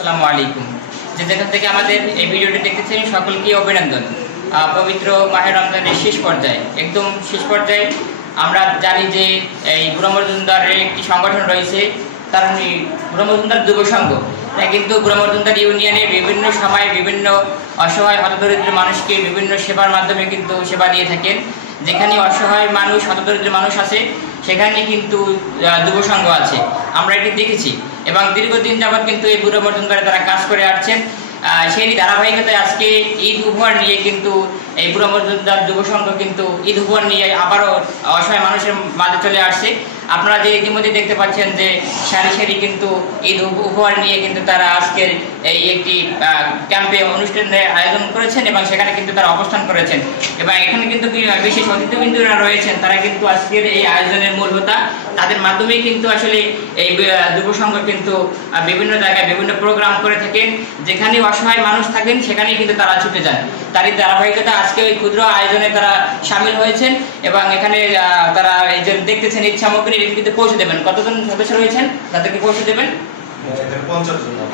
আসসালামু আলাইকুম। যে যেখান থেকে আমাদের এই ভিডিওটি দেখতেছেন সকলকে অভিনন্দন। পবিত্র মাহে রমজানের শেষ পর্যায়ে, একদম শেষ পর্যায়ে আমরা জানি যে এই বুড়া মজুমদারের একটি সংগঠন রয়েছে, তার বুড়া মজুমদার যুব সংঘ। কিন্তু বুড়া মজুমদার ইউনিয়নের বিভিন্ন সময়ে বিভিন্ন অসহায় হতদরিদ্র মানুষকে বিভিন্ন সেবার মাধ্যমে কিন্তু সেবা দিয়ে থাকেন। যেখানে অসহায় মানুষ, হতদরিদ্র মানুষ আছে, সেখানে কিন্তু যুব সংঘ আছে, আমরা এটি দেখেছি। এবং দীর্ঘদিন যাবৎ কিন্তু এই বুড়া মজুমদারে তারা কাজ করে আসছেন। সেই ধারাবাহিকতায় আজকে ঈদ উপহার নিয়ে কিন্তু এই বুড়া মজুমদার যুব সংঘ কিন্তু ঈদ উপহার নিয়ে আবারও অসহায় মানুষের মাঝে চলে আসছে। আপনারা যে ইতিমধ্যে দেখতে পাচ্ছেন যে সারি সারি কিন্তু ঈদ উপহার নিয়ে কিন্তু তারা আজকের এই একটি ক্যাম্পে অনুষ্ঠানের আয়োজন করেছেন এবং সেখানে কিন্তু তারা অবস্থান করেছেন। এবং এখানে কিন্তু বিশেষ অতিথিবৃন্দরা রয়েছেন, তারা কিন্তু আজকের এই আয়োজনের মূল হোতা। তাদের মাধ্যমেই কিন্তু আসলে এই যুব সংঘ কিন্তু বিভিন্ন জায়গায় বিভিন্ন প্রোগ্রাম করে থাকেন। যেখানে অসহায় মানুষ থাকেন সেখানেই কিন্তু তারা ছুটে যান। তারই ধারাবাহিকতা আজকে ওই ক্ষুদ্র আয়োজনে তারা সামিল হয়েছেন এবং এখানে তারা এই যে দেখতেছেন ঈদ সামগ্রী কিন্তু পৌঁছে দেবেন। কতজন সদস্য রয়েছেন তাদেরকে পৌঁছে দেবেন?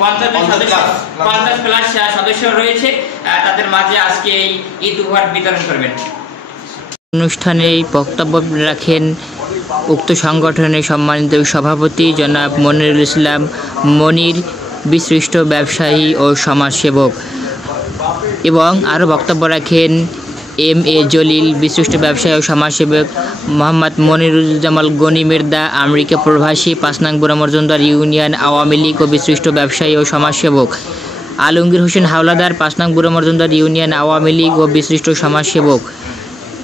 50+ সদস্য রয়েছে, তাদের মাঝে আজকে এই ঈদ উপহার বিতরণ করবেন। অনুষ্ঠানে বক্তব্য রাখেন উক্ত সংগঠনের সম্মানিত সভাপতি জনাব মনিরুল ইসলাম মনির, বিশিষ্ট ব্যবসায়ী ও সমাজসেবক, এবং আরও বক্তব্য রাখেন এম.এ. জলিল, বিশিষ্ট ব্যবসায়ী ও সমাজসেবক, মোহাম্মদ মনিরুজ্জামান গনি মির্জা, আমেরিকা প্রবাসী, 5 নং বুড়া মজুমদার ইউনিয়ন আওয়ামী লীগ ও বিশিষ্ট ব্যবসায়ী ও সমাজসেবক, আলমগীর হোসেন হাওলাদার, 5 নং বুড়া মজুমদার ইউনিয়ন আওয়ামী লীগ ও বিশিষ্ট সমাজসেবক।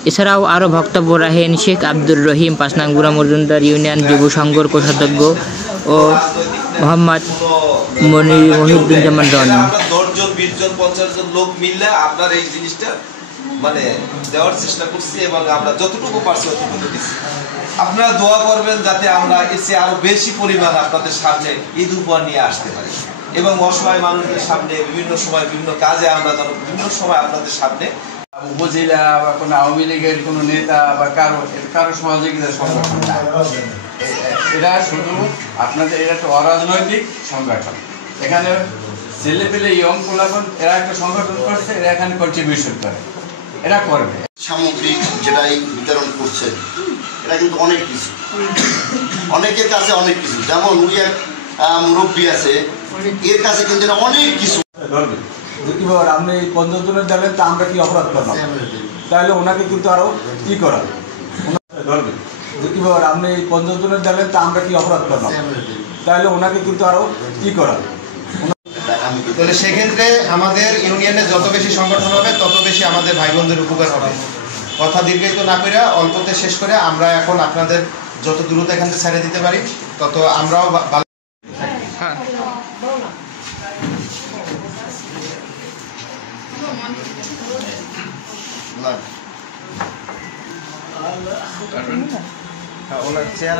এছাড়াও আরও বক্তব্য রাখেন শেখ আব্দুর রহিম, 5 নং বুড়া মজুমদার ইউনিয়ন যুব সংঘর কোষাধ্যক্ষ, ও মোহাম্মদ মহিউদ্দিন রন। 10 জন 20 জন 50 জন লোক মিলে আপনার এই জিনিসটা মানে দেওয়ার চেষ্টা করছি এবং আমরা যতটুকু পারছি ততটুকু দিচ্ছি। আপনারা দোয়া করবেন যাতে আমরা এসে আরো বেশি পরিমাণ আপনাদের সামনে ঈদ উপহার নিয়ে আসতে পারি এবং অসহায় মানুষদের সামনে বিভিন্ন সময় বিভিন্ন কাজে আমরা যেন বিভিন্ন সময় আপনাদের সামনে উপজেলা বা কোনো আওয়ামী লীগের কোনো নেতা বা কারো সহযোগিতা সংগঠন, এটা শুধু আপনাদের এটা একটা অরাজনৈতিক সংগঠন। এখানে ছেলে পেলে ইয়ং পোলাপন এরা একটা সংগঠন করছে, এরা এখানে কন্ট্রিবিউশন করে, এরা করবে। সামগ্রিক যেটাই বিতরণ করছে এটা কিন্তু অনেক কিছু, অনেকের কাছে অনেক কিছু, যেমন উনি এক মুরব্বী আছে, এর কাছে কিন্তু অনেক কিছু। আপনি এই 50 জনের দিলেন, তা আমরা কি অপরাধ করলাম? তাহলে ওনাকে কিন্তু আরো কি করা আপনি এই 50 জনের দিলেন, তা আমরা কি অপরাধ করলাম? তাহলে ওনাকে কিন্তু আরো কি করা। তাহলে সেক্ষেত্রে আমাদের ইউনিয়নে যত বেশি সংগঠন হবে তত বেশি আমাদের ভাই বোনদের উপকার হবে। কথা দীর্ঘায়িত না করে অল্পতে শেষ করে আমরা এখন আপনাদের যত দ্রুত এখান থেকে ছেড়ে দিতে পারি তত আমরাও ভালো। ওনার চেয়ার